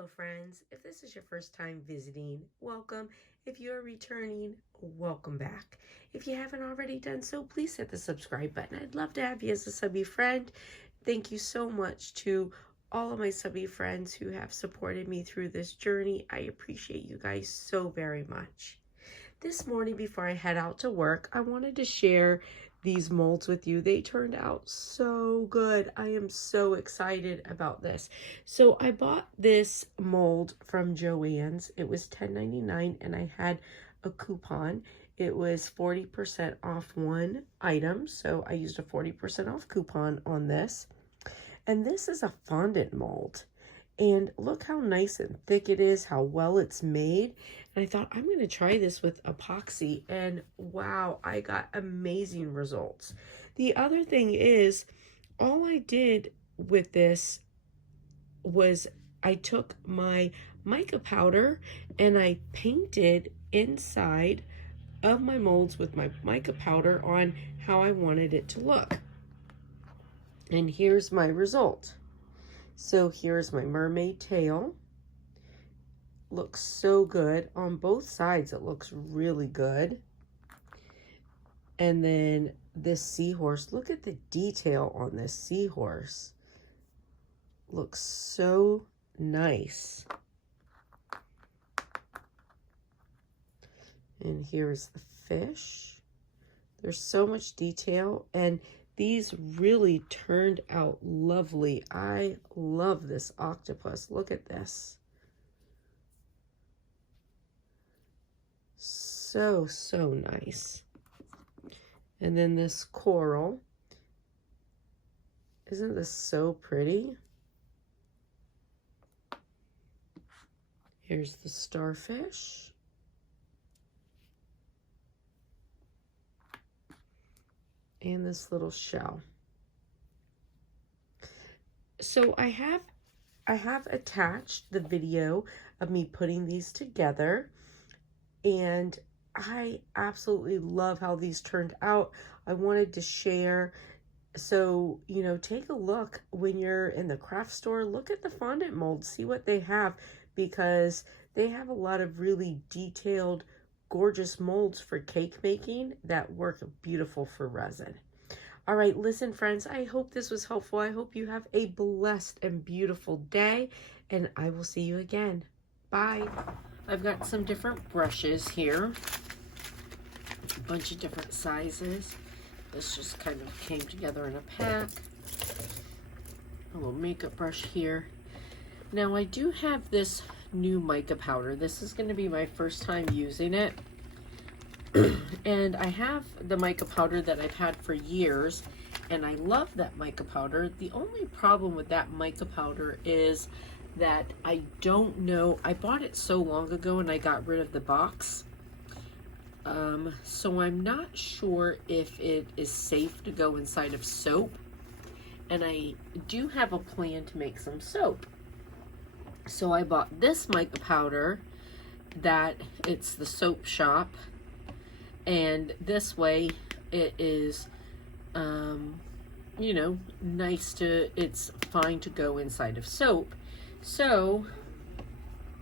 Hello friends, if this is your first time visiting, welcome. If you're returning, welcome back. If you haven't already done so, please hit the subscribe button. I'd love to have you as a subby friend. Thank you so much to all of my subby friends who have supported me through this journey. I appreciate you guys so very much. This morning before I head out to work, I wanted to share these molds with you. They turned out so good. I am so excited about this. So I bought this mold from Joann's. It was $10.99 and I had a coupon. It was 40% off one item. So I used a 40% off coupon on this. And this is a fondant mold. And look how nice and thick it is, how well it's made. And I thought, I'm going to try this with epoxy. And wow, I got amazing results. The other thing is, all I did with this was I took my mica powder and I painted inside of my molds with my mica powder on how I wanted it to look. And here's my result. So here's my mermaid tail. Looks so good. On both sides, it looks really good. And then this seahorse, look at the detail on this seahorse. Looks so nice. And here's the fish. There's so much detail, and these really turned out lovely. I love this octopus. Look at this. So, so nice. And then this coral. Isn't this so pretty? Here's the starfish. And this little shell. So I have attached the video of me putting these together, and I absolutely love how these turned out. I wanted to share. So, you know, take a look when you're in the craft store. Look at the fondant molds, see what they have, because they have a lot of really detailed, gorgeous molds for cake making that work beautiful for resin. All right, listen, friends, I hope this was helpful. I hope you have a blessed and beautiful day, and I will see you again. Bye. I've got some different brushes here, a bunch of different sizes. This just kind of came together in a pack. A little makeup brush here. Now, I do have this new mica powder. This is going to be my first time using it. And I have the mica powder that I've had for years, and I love that mica powder. The only problem with that mica powder is that I don't know, I bought it so long ago and I got rid of the box. So I'm not sure if it is safe to go inside of soap. And I do have a plan to make some soap. So I bought this mica powder that it's the soap shop. And this way it is, you know, nice to, it's fine to go inside of soap. So,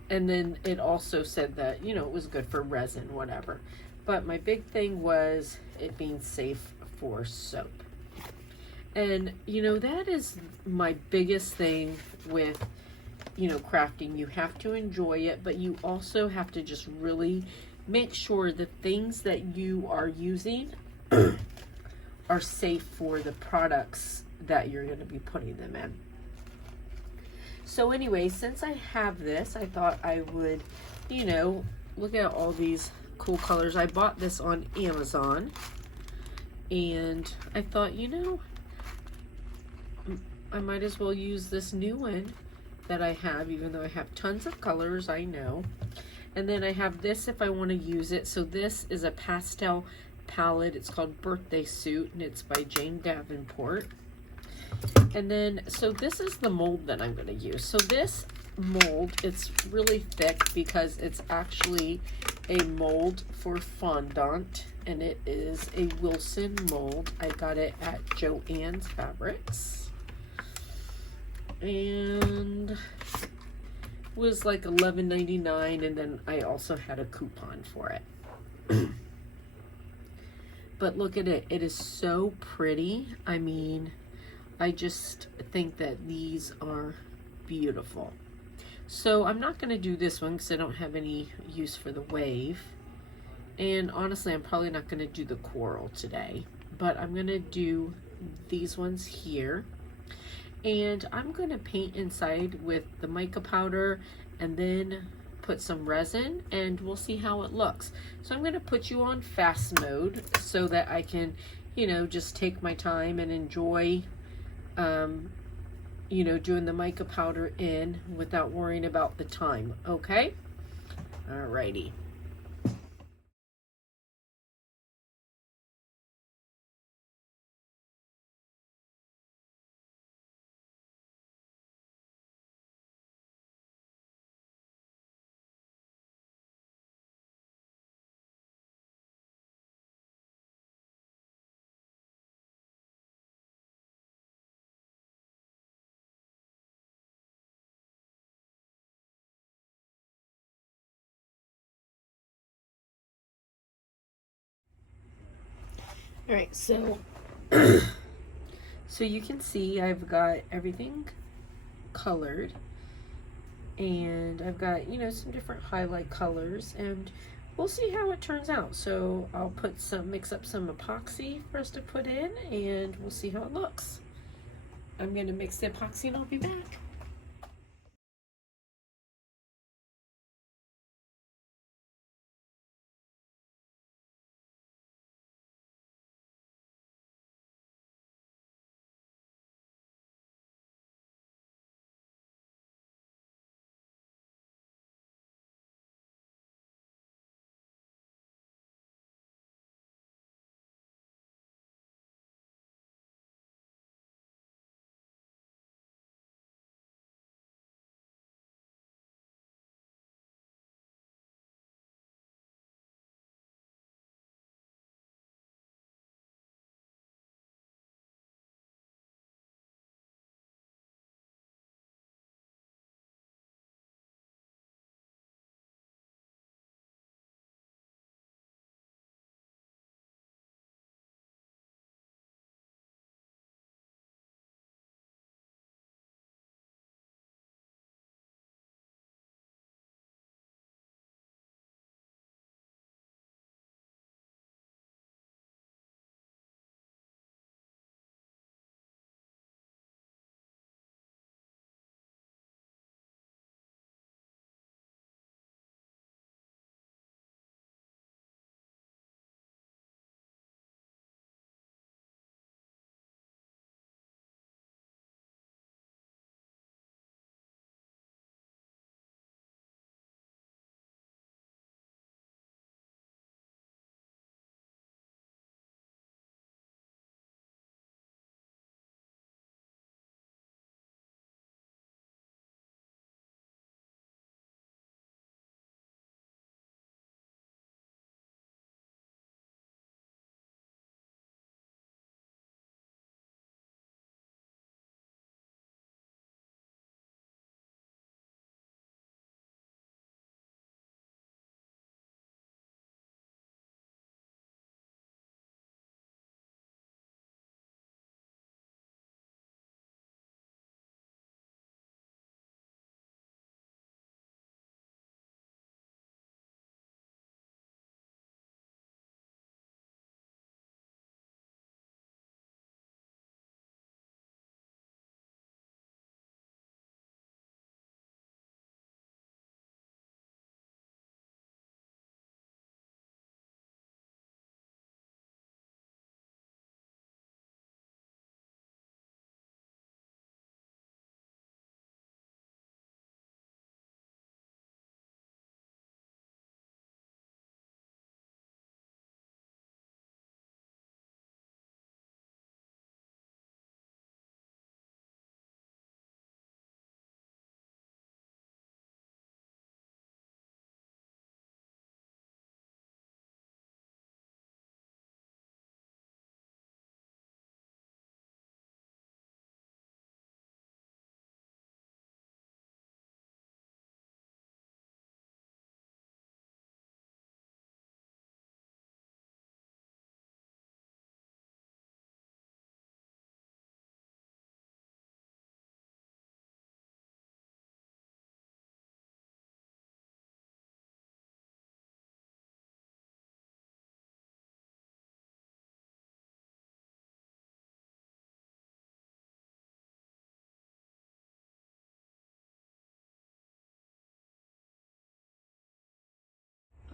and then it also said that, you know, it was good for resin, whatever. But my big thing was it being safe for soap. And, you know, that is my biggest thing with, you know, crafting. You have to enjoy it, but you also have to just really make sure the things that you are using are safe for the products that you're going to be putting them in. So anyway, since I have this, I thought I would, you know, look at all these cool colors. I bought this on Amazon, and I thought, you know, I might as well use this new one that I have, even though I have tons of colors, I know. And then I have this if I want to use it. So this is a pastel palette. It's called Birthday Suit, and it's by Jane Davenport. And then, so this is the mold that I'm going to use. So this mold, it's really thick because it's actually a mold for fondant, and it is a Wilson mold. I got it at Joann's Fabrics. And was like $11.99, and then I also had a coupon for it. But look at it. It is so pretty. I mean, I just think that these are beautiful. So I'm not going to do this one because I don't have any use for the wave. And honestly, I'm probably not going to do the coral today. But I'm going to do these ones here. And I'm going to paint inside with the mica powder and then put some resin, and we'll see how it looks. So I'm going to put you on fast mode so that I can, you know, just take my time and enjoy, you know, doing the mica powder in without worrying about the time, okay? Alrighty. All right, so so you can see I've got everything colored, and I've got, you know, some different highlight colors, and we'll see how it turns out. So I'll mix up some epoxy for us to put in, and we'll see how it looks. I'm gonna mix the epoxy and I'll be back.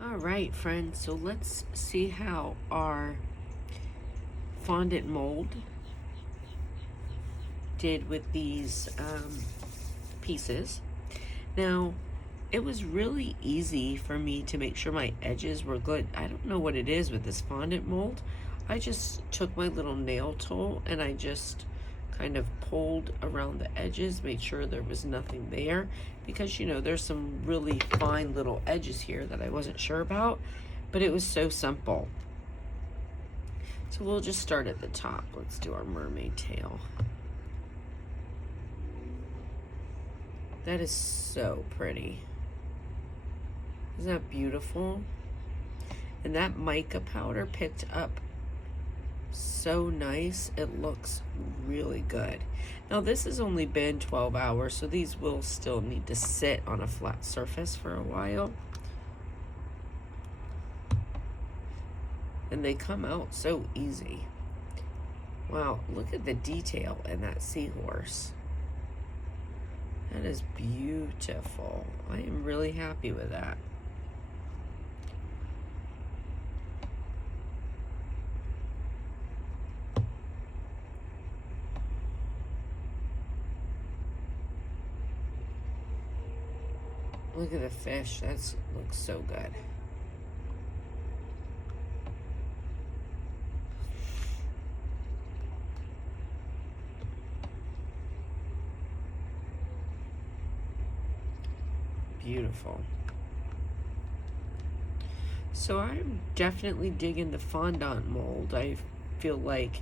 All right, friends, so let's see how our fondant mold did with these pieces. Now, it was really easy for me to make sure my edges were good. I don't know what it is with this fondant mold. I just took my little nail tool and I just kind of pulled around the edges, made sure there was nothing there, because you know there's some really fine little edges here that I wasn't sure about, but it was so simple. So we'll just start at the top. Let's do our mermaid tail. That is so pretty. Isn't that beautiful? And that mica powder picked up so nice. It looks really good. Now this has only been 12 hours, so these will still need to sit on a flat surface for a while. And they come out so easy. Wow, look at the detail in that seahorse. That is beautiful. I am really happy with that. Look at the fish. That looks so good. Beautiful. So I'm definitely digging the fondant mold. I feel like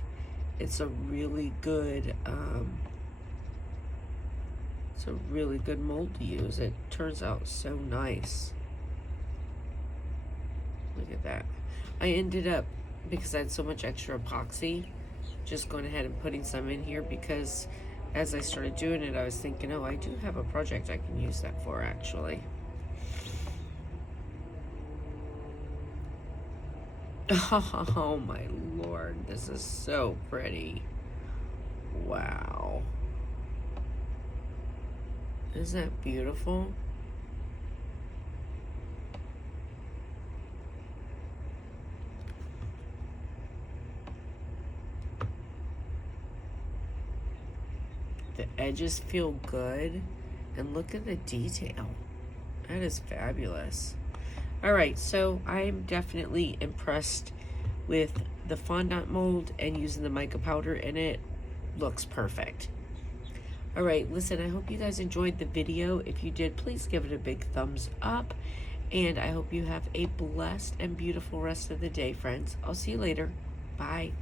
it's a really good mold to use. It turns out so nice. Look at that. I ended up, because I had so much extra epoxy, just going ahead and putting some in here, because as I started doing it, I was thinking, oh, I do have a project I can use that for, actually. Oh my Lord, this is so pretty. Wow. Isn't that beautiful? The edges feel good, and look at the detail. That is fabulous. All right, so I'm definitely impressed with the fondant mold and using the mica powder, and it looks perfect. All right, listen, I hope you guys enjoyed the video. If you did, please give it a big thumbs up, and I hope you have a blessed and beautiful rest of the day, friends. I'll see you later. Bye.